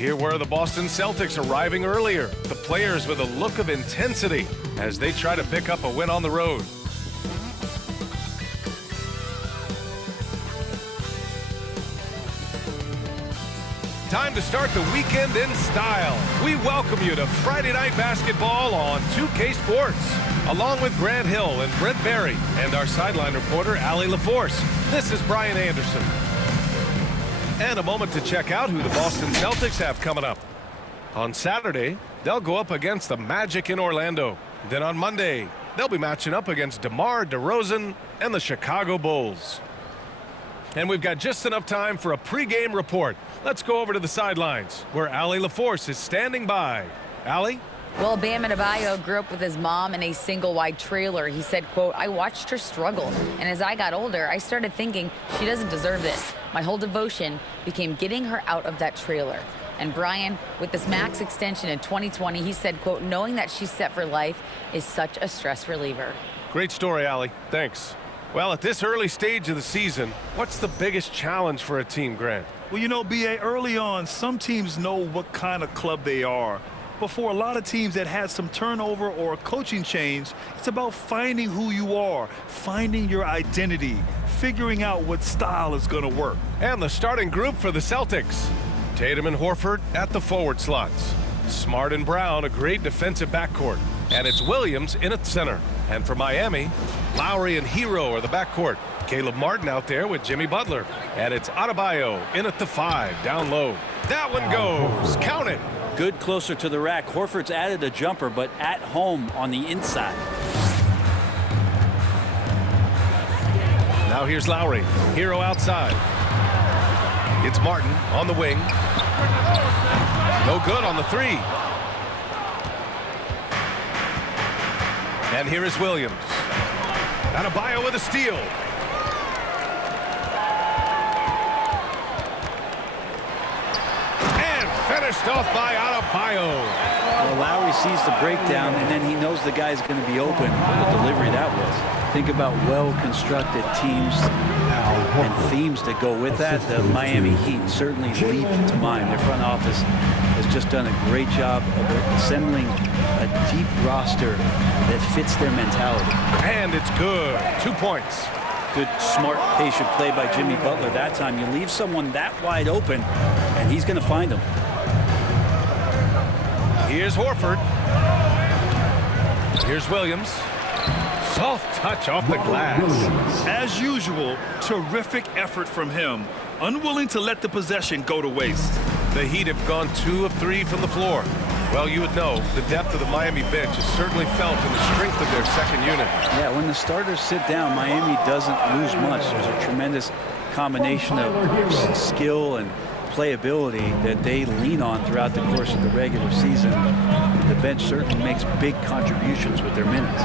Here were the Boston Celtics arriving earlier. The players with a look of intensity as they try to pick up a win on the road. Time to start the weekend in style. We welcome you to Friday Night Basketball on 2K Sports. Along with Grant Hill and Brent Barry and our sideline reporter, Allie LaForce, this is Brian Anderson. And a moment to check out who the Boston Celtics have coming up. On Saturday, they'll go up against the Magic in Orlando. Then on Monday, they'll be matching up against DeMar DeRozan and the Chicago Bulls. And we've got just enough time for a pregame report. Let's go over to the sidelines, where Allie LaForce is standing by. Allie? Well, Bam Adebayo grew up with his mom in a single-wide trailer. He said, quote, "I watched her struggle, and as I got older, I started thinking she doesn't deserve this. My whole devotion became getting her out of that trailer." And Brian, with this max extension in 2020, he said, quote, "Knowing that she's set for life is such a stress reliever." Great story, Allie. Thanks. Well, at this early stage of the season, what's the biggest challenge for a team, Grant? Well, you know, B.A., early on, some teams know what kind of club they are. But for a lot of teams that had some turnover or a coaching change, it's about finding who you are, finding your identity, figuring out what style is going to work. And the starting group for the Celtics. Tatum and Horford at the forward slots. Smart and Brown, a great defensive backcourt. And it's Williams in at center. And for Miami, Lowry and Hero are the backcourt. Caleb Martin out there with Jimmy Butler. And it's Adebayo in at the 5, down low. That one goes. Count it. Good closer to the rack. Horford's added a jumper, but at home on the inside. Now here's Lowry. Hero outside. It's Martin on the wing. No good on the 3. And here is Williams. Adebayo with a steal. Finished off by Adebayo. Well, Lowry sees the breakdown, and then he knows the guy's going to be open. What a delivery that was. Think about well-constructed teams and themes that go with that. The Miami Heat certainly leap to mind. Their front office has just done a great job of assembling a deep roster that fits their mentality. And it's good. 2 points. Good, smart, patient play by Jimmy Butler that time. You leave someone that wide open, and he's going to find them. Here's Horford. Here's Williams. Soft touch off the glass. As usual, terrific effort from him. Unwilling to let the possession go to waste. The Heat have gone 2 of 3 from the floor. Well, you would know the depth of the Miami bench is certainly felt in the strength of their second unit. Yeah, when the starters sit down, Miami doesn't lose much. There's a tremendous combination of skill and playability that they lean on throughout the course of the regular season. The bench certainly makes big contributions with their minutes.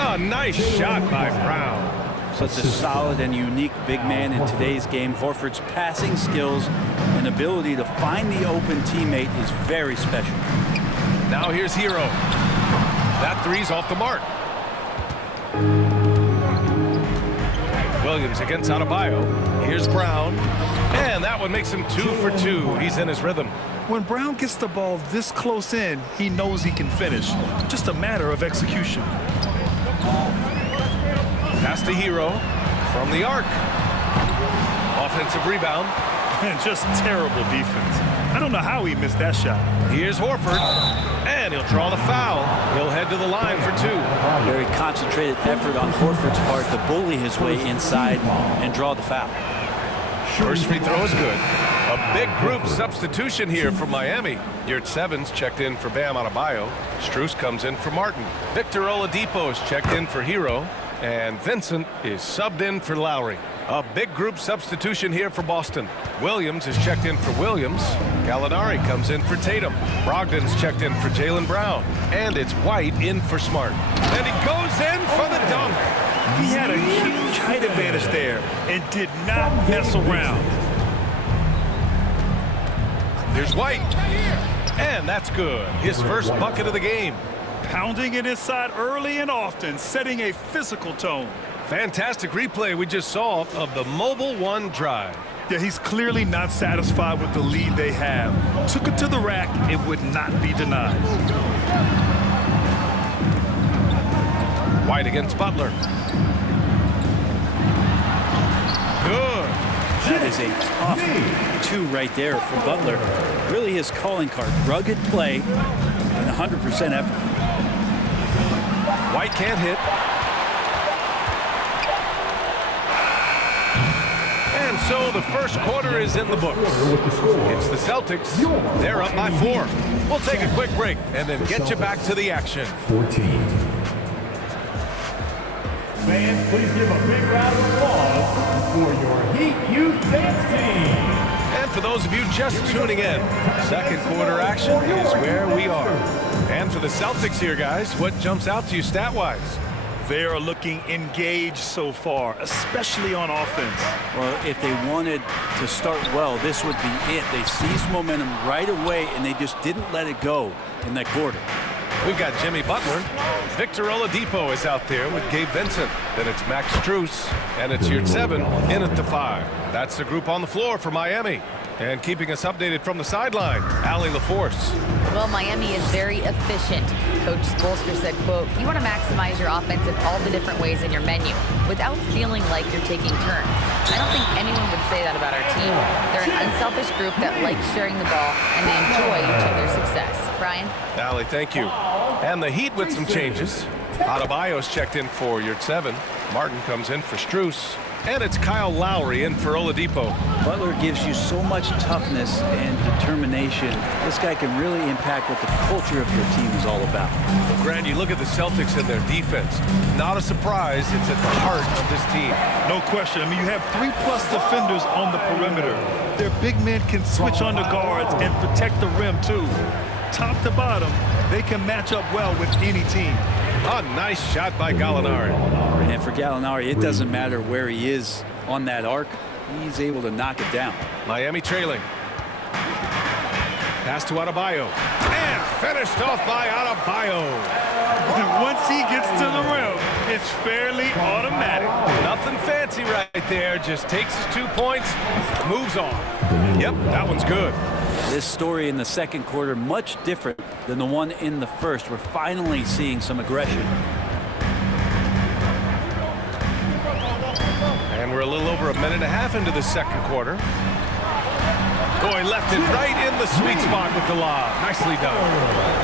Oh, nice shot by Brown. Such a solid and unique big man in today's game. Horford's passing skills and ability to find the open teammate is very special. Now here's Hero. That 3's off the mark. Williams against Adebayo. Here's Brown. And that one makes him 2 for 2. He's in his rhythm. When Brown gets the ball this close in, he knows he can finish. Just a matter of execution. Pass to Hero from the arc. Offensive rebound. And just terrible defense. I don't know how he missed that shot. Here's Horford. And he'll draw the foul. He'll head to the line for 2. Very concentrated effort on Horford's part to bully his way inside and draw the foul. First free throw is good. A big group substitution here for Miami. Yurt Sevens checked in for Bam Adebayo. Strus comes in for Martin. Victor Oladipo is checked in for Hero. And Vincent is subbed in for Lowry. A big group substitution here for Boston. Williams is checked in for Williams. Gallinari comes in for Tatum. Brogdon's checked in for Jaylen Brown. And it's White in for Smart. And he goes in for the dunk. He had a huge height advantage there and did not mess around. Here's White. And that's good. His first bucket of the game. Pounding it inside early and often, setting a physical tone. Fantastic replay we just saw of the Mobile One drive. Yeah, he's clearly not satisfied with the lead they have. Took it to the rack, it would not be denied. White against Butler. Good. That is a tough 2 right there for Butler. Really his calling card. Rugged play and 100% effort. White can't hit. And so the first quarter is in the books. It's the Celtics. They're up by 4. We'll take a quick break and then get you back to the action. 14. Fans, please give a big round of applause for your Heat Youth Dance Team. And for those of you just tuning in, second quarter action is where we are. And for the Celtics here, guys, what jumps out to you stat-wise? They are looking engaged so far, especially on offense. Well, if they wanted to start well, this would be it. They seized momentum right away, and they just didn't let it go in that quarter. We've got Jimmy Butler. Victor Oladipo is out there with Gabe Vincent. Then it's Max Strus, and it's your 7 in at the 5. That's the group on the floor for Miami. And keeping us updated from the sideline, Allie LaForce. Well, Miami is very efficient. Coach Spoelstra said, quote, "You want to maximize your offense in all the different ways in your menu without feeling like you're taking turns." I don't think anyone would say that about our team. They're an unselfish group that likes sharing the ball, and they enjoy each other's success. Brian? Allie, thank you. And the Heat with some changes. Adebayo's checked in for your 7. Martin comes in for Strus. And it's Kyle Lowry in for Oladipo. Butler gives you so much toughness and determination. This guy can really impact what the culture of your team is all about. Well, Grant, you look at the Celtics and their defense. Not a surprise. It's at the heart of this team. No question. I mean, you have 3+ defenders on the perimeter. Their big men can switch under guards and protect the rim, too. Top to bottom, they can match up well with any team. A nice shot by Gallinari. And for Gallinari, it doesn't matter where he is on that arc. He's able to knock it down. Miami trailing. Pass to Adebayo. And finished off by Adebayo. And once he gets to the rim, it's fairly automatic. Nothing fancy right there. Just takes his 2 points, moves on. Yep, that one's good. This story in the second quarter, much different than the one in the first. We're finally seeing some aggression. And we're a little over a minute and a half into the second quarter. Boy, left it right in the sweet spot with the lob. Nicely done.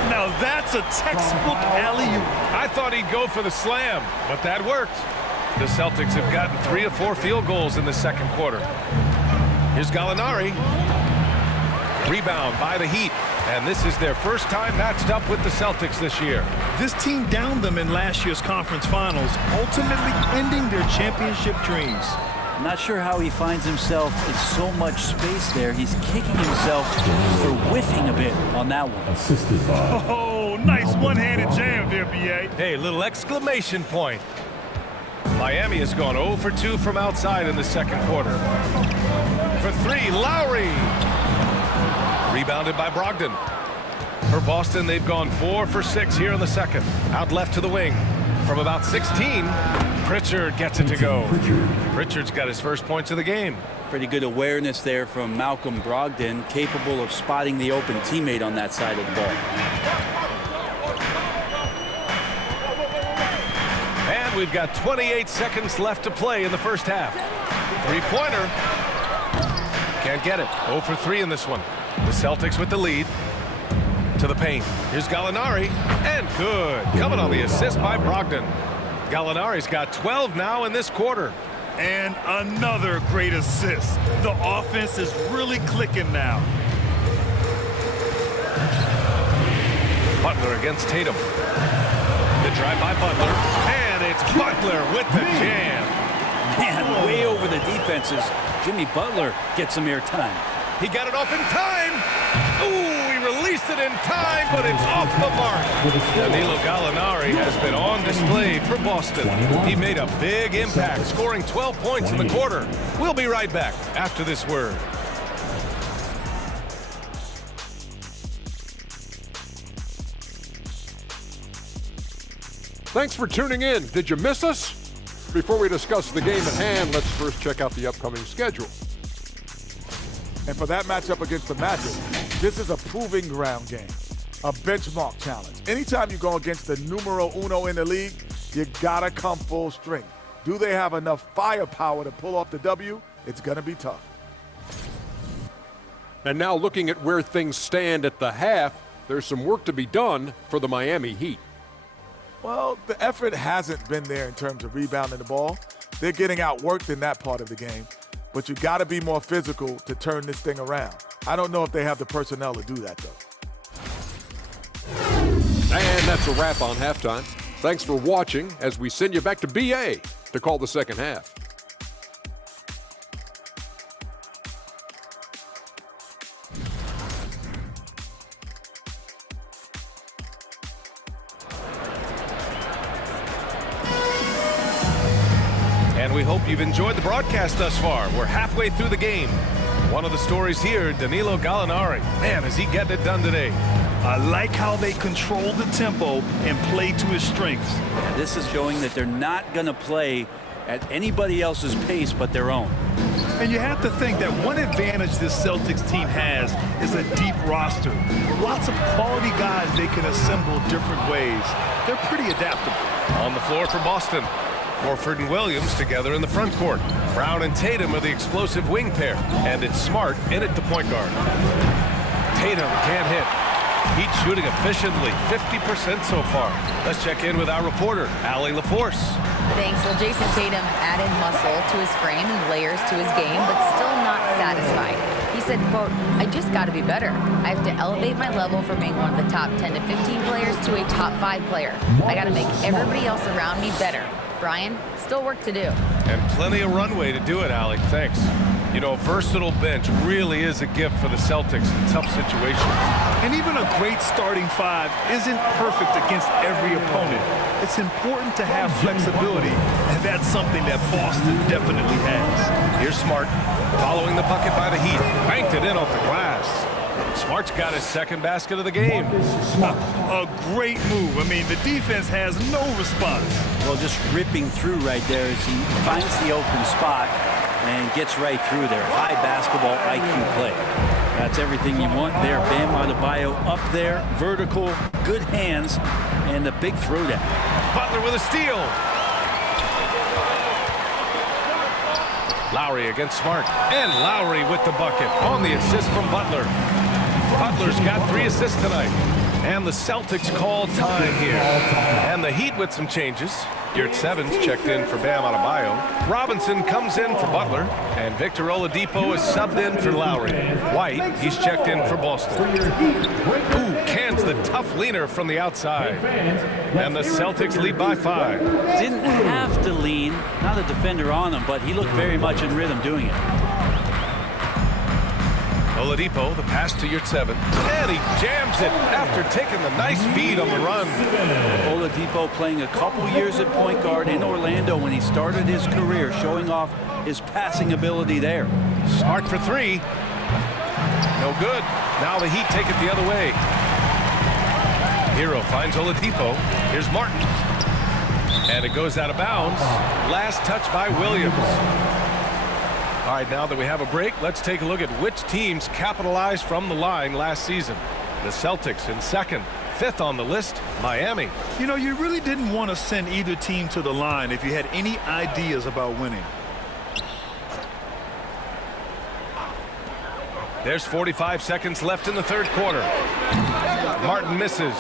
Now that's a textbook alley-oop. I thought he'd go for the slam, but that worked. The Celtics have gotten 3 of 4 field goals in the second quarter. Here's Gallinari. Rebound by the Heat. And this is their first time matched up with the Celtics this year. This team downed them in last year's conference finals, ultimately ending their championship dreams. I'm not sure how he finds himself in so much space there. He's kicking himself for whiffing a bit on that one. Assisted by. Oh, nice one-handed jam there, B.A. Hey, little exclamation point. Miami has gone 0 for 2 from outside in the second quarter. For 3, Lowry. Rebounded by Brogdon. For Boston, they've gone 4 for 6 here in the second. Out left to the wing. From about 16, Pritchard gets it to go. Pritchard's got his first points of the game. Pretty good awareness there from Malcolm Brogdon, capable of spotting the open teammate on that side of the ball. And we've got 28 seconds left to play in the first half. Three-pointer. Can't get it. 0 for 3 in this one. The Celtics with the lead. To the paint. Here's Gallinari. And good. Coming on the assist by Brogdon. Gallinari's got 12 now in this quarter. And another great assist. The offense is really clicking now. Butler against Tatum. The drive by Butler. And it's Butler with the jam. Man, way over the defenses. Jimmy Butler gets some airtime. He got it off in time. Ooh, he released it in time, but it's off the mark. Danilo Gallinari has been on display for Boston. He made a big impact, scoring 12 points in the quarter. We'll be right back after this word. Thanks for tuning in. Did you miss us? Before we discuss the game at hand, let's first check out the upcoming schedule. And for that matchup against the Magic, this is a proving ground game, a benchmark challenge. Anytime you go against the numero uno in the league, you gotta come full strength. Do they have enough firepower to pull off the W? It's gonna be tough. And now looking at where things stand at the half, there's some work to be done for the Miami Heat. Well, the effort hasn't been there in terms of rebounding the ball. They're getting outworked in that part of the game, but you gotta be more physical to turn this thing around. I don't know if they have the personnel to do that, though. And that's a wrap on halftime. Thanks for watching as we send you back to BA to call the second half. And we hope you've enjoyed the broadcast thus far. We're halfway through the game. One of the stories here, Danilo Gallinari. Man, is he getting it done today. I like how they control the tempo and play to his strengths. This is showing that they're not going to play at anybody else's pace but their own. And you have to think that one advantage this Celtics team has is a deep roster. Lots of quality guys they can assemble different ways. They're pretty adaptable. On the floor for Boston, Horford and Williams together in the front court. Brown and Tatum are the explosive wing pair, and it's Smart in at the point guard. Tatum can't hit. Heat shooting efficiently, 50% so far. Let's check in with our reporter, Allie LaForce. Thanks. Well, Jason Tatum added muscle to his frame and layers to his game, but still not satisfied. He said, quote, I just got to be better. I have to elevate my level from being one of the top 10 to 15 players to a top 5 player. I got to make everybody else around me better. Brian, still work to do. And plenty of runway to do it, Allie. Thanks. You know, a versatile bench really is a gift for the Celtics in tough situations. And even a great starting five isn't perfect against every opponent. It's important to have flexibility, and that's something that Boston definitely has. Here's Smart, following the bucket by the Heat. Banked it in off the glass. Smart's got his second basket of the game. A great move. I mean, the defense has no response. Well, just ripping through right there as he finds the open spot and gets right through there. High basketball IQ play. That's everything you want there. Bam Adebayo up there, vertical, good hands, and a big throwdown. Butler with a steal. Lowry against Smart. And Lowry with the bucket on the assist from Butler. Butler's got 3 assists tonight. And the Celtics call time here. And the Heat with some changes. Yurt Sevens checked in for Bam Adebayo. Robinson comes in for Butler. And Victor Oladipo is subbed in for Lowry. White, he's checked in for Boston. Ooh, cans the tough leaner from the outside. And the Celtics lead by 5. Didn't have to lean, not a defender on him, but he looked very much in rhythm doing it. Oladipo, the pass to Yurt Seven. And he jams it after taking the nice feed on the run. Oladipo playing a couple years at point guard in Orlando when he started his career, showing off his passing ability there. Smart for 3. No good. Now the Heat take it the other way. Hero finds Oladipo. Here's Martin. And it goes out of bounds. Last touch by Williams. All right, now that we have a break, let's take a look at which teams capitalized from the line last season. The Celtics in second. 5th on the list, Miami. You know, you really didn't want to send either team to the line if you had any ideas about winning. There's 45 seconds left in the third quarter. Martin misses.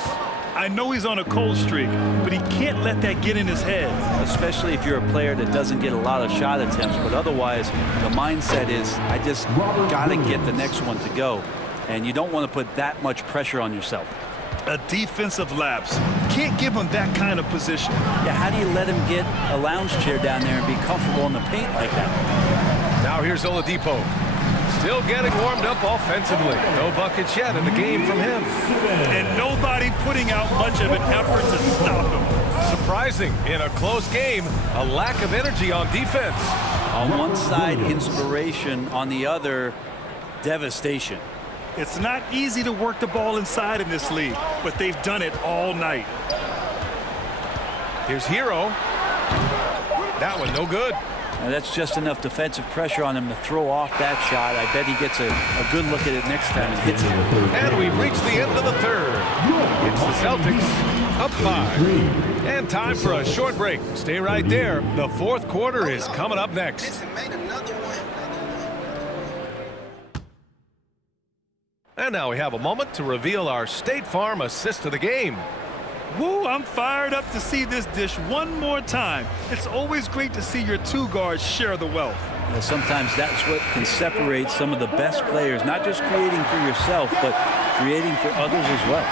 I know he's on a cold streak, but he can't let that get in his head. Especially if you're a player that doesn't get a lot of shot attempts, but otherwise the mindset is I just got to get the next one to go, and you don't want to put that much pressure on yourself. A defensive lapse. Can't give him that kind of position. Yeah, how do you let him get a lounge chair down there and be comfortable in the paint like that? Now here's Oladipo. Still getting warmed up offensively. No buckets yet in the game from him. And nobody putting out much of an effort to stop him. Surprising, in a close game, a lack of energy on defense. On one side, inspiration. On the other, devastation. It's not easy to work the ball inside in this league, but they've done it all night. Here's Hero. That one no good. Now that's just enough defensive pressure on him to throw off that shot. I bet he gets a good look at it next time and hits it. And we've reached the end of the third. It's the Celtics up 5. And time for a short break. Stay right there. The fourth quarter is coming up next. And now we have a moment to reveal our State Farm assist of the game. Woo, I'm fired up to see this dish one more time. It's always great to see your two guards share the wealth. Well, sometimes that's what can separate some of the best players, not just creating for yourself, but creating for others as well.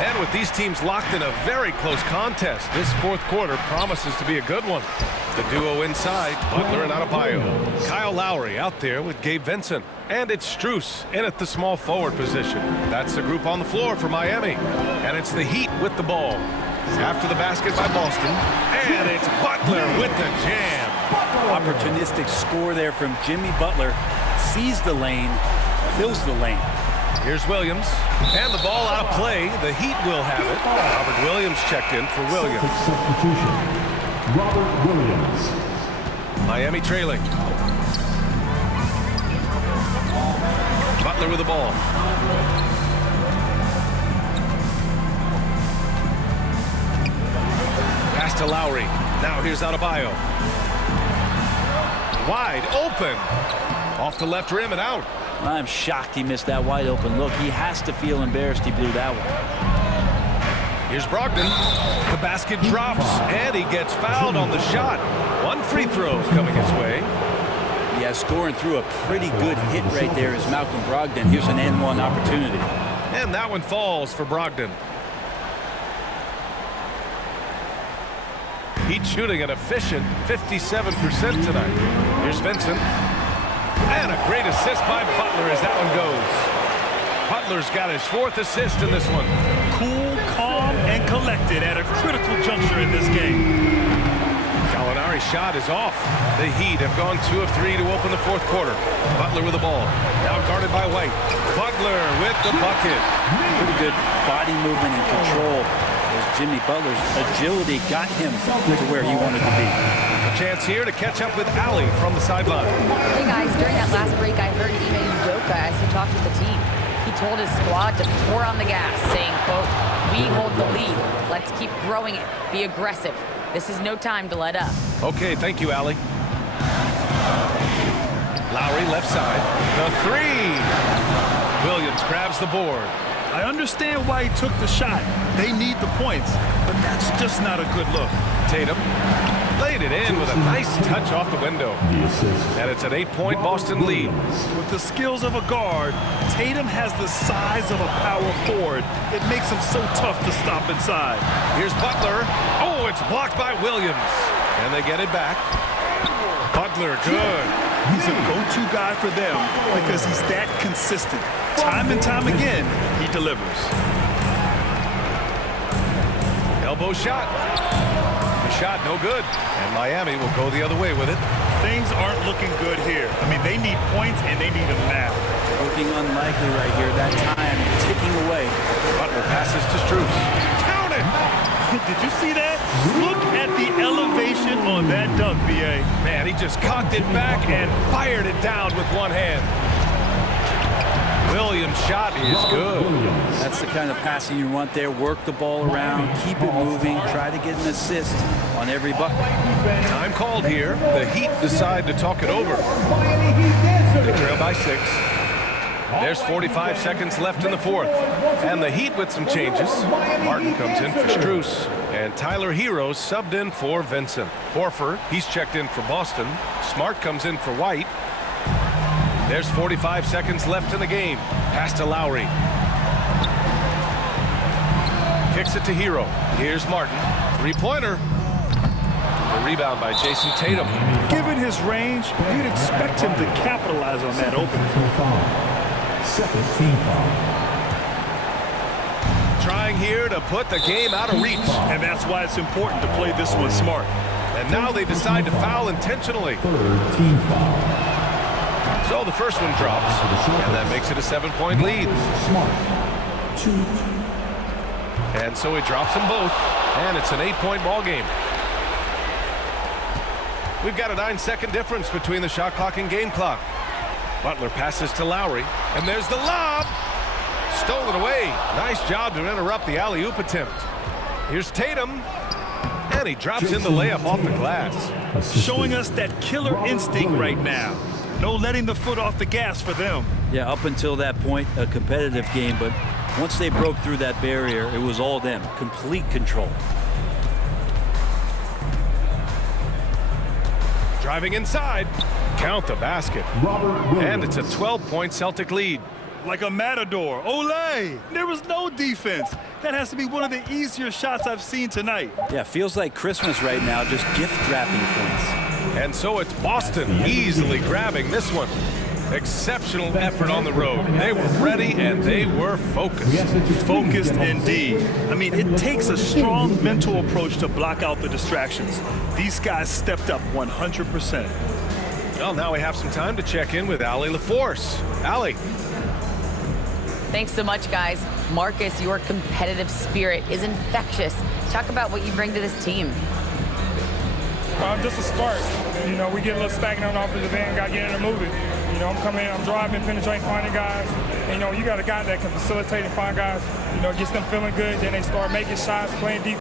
And with these teams locked in a very close contest, this fourth quarter promises to be a good one. The duo inside, Butler and Adebayo. Kyle Lowry out there with Gabe Vincent. And it's Strus in at the small forward position. That's the group on the floor for Miami. And it's the Heat with the ball. After the basket by Boston. And it's Butler with the jam. Opportunistic score there from Jimmy Butler. Sees the lane, fills the lane. Here's Williams. And the ball out of play. The Heat will have it. Robert Williams checked in for Williams. Substitution. Robert Williams. Miami trailing. Butler with the ball. Pass to Lowry. Now here's Adebayo. Wide open. Off the left rim and out. I'm shocked he missed that wide open look. He has to feel embarrassed he blew that one. Here's Brogdon. The basket drops, and he gets fouled on the shot. One free throw coming his way. Yeah, scoring through a pretty good hit right there is Malcolm Brogdon. Here's an N1 opportunity. And that one falls for Brogdon. Heat shooting an efficient 57% tonight. Here's Vincent. And a great assist by Butler as that one goes. Butler's got his fourth assist in this one. Cool, calm, and collected at a critical juncture in this game. Gallinari's shot is off. The Heat have gone 2 of 3 to open the fourth quarter. Butler with the ball. Now guarded by White. Butler with the bucket. Pretty good body movement and control as Jimmy Butler's agility got him to where he wanted to be. A chance here to catch up with Ali from the sideline. Hey guys, during that last break, I heard Ime Udoka as he talked with the team. He told his squad to pour on the gas, saying, quote, "We hold the lead. Let's keep growing it. Be aggressive. This is no time to let up." Okay, thank you, Ali. Lowry left side. The three. Williams grabs the board. I understand why he took the shot. They need the points, but that's just not a good look. Tatum laid it in with a nice touch off the window. And it's an 8-point Boston lead. With the skills of a guard, Tatum has the size of a power forward. It makes him so tough to stop inside. Here's Butler. Oh, it's blocked by Williams. And they get it back. Butler, good. He's a go-to guy for them because he's that consistent. Time and time again, he delivers. Elbow shot. The shot no good. And Miami will go the other way with it. Things aren't looking good here. I mean, they need points and they need them now. Looking unlikely right here. That time ticking away. Butler passes to Strus. Count it! Did you see that? Look at the elevation on that dunk, B.A. Man, he just cocked it back and fired it down with one hand. Williams' shot is good. That's the kind of passing you want there. Work the ball around, keep it moving, try to get an assist on every bucket. Time called here. The Heat decide to talk it over. They trail by 6. There's 45 seconds left in the fourth. And the Heat with some changes. Martin comes in for Strus. And Tyler Hero subbed in for Vincent. Horford, he's checked in for Boston. Smart comes in for White. There's 45 seconds left in the game. Pass to Lowry. Kicks it to Hero. Here's Martin. Three-pointer. The rebound by Jason Tatum. Given his range, you'd expect him to capitalize on that opening. Second team foul. Trying here to put the game out of reach. And that's why it's important to play this one smart. And now they decide to foul intentionally. Third team foul. So the first one drops, and that makes it a 7-point lead. Smart. 2. And so he drops them both, and it's an 8-point ball game. We've got a 9-second difference between the shot clock and game clock. Butler passes to Lowry, and there's the lob. Stolen away. Nice job to interrupt the alley-oop attempt. Here's Tatum, and he drops in the layup off the glass. Showing us that killer instinct right now. No letting the foot off the gas for them. Yeah, up until that point, a competitive game, but once they broke through that barrier, it was all them. Complete control. Driving inside. Count the basket. And it's a 12-point Celtic lead. Like a matador. Olay! There was no defense. That has to be one of the easier shots I've seen tonight. Yeah, feels like Christmas right now, just gift-wrapping points. And so it's Boston easily grabbing this one. Exceptional effort on the road. They were ready and they were focused. Focused indeed. I mean, it takes a strong mental approach to block out the distractions. These guys stepped up 100%. Well, now we have some time to check in with Allie LaForce. Allie. Thanks so much, guys. Marcus, your competitive spirit is infectious. Talk about what you bring to this team. Just a spark. You know, we get a little stagnant on the offensive end, got to get in and move it. You know, I'm coming in, I'm driving, penetrating, finding guys. And, you know, you got a guy that can facilitate and find guys, you know, gets them feeling good. Then they start making shots, playing defense.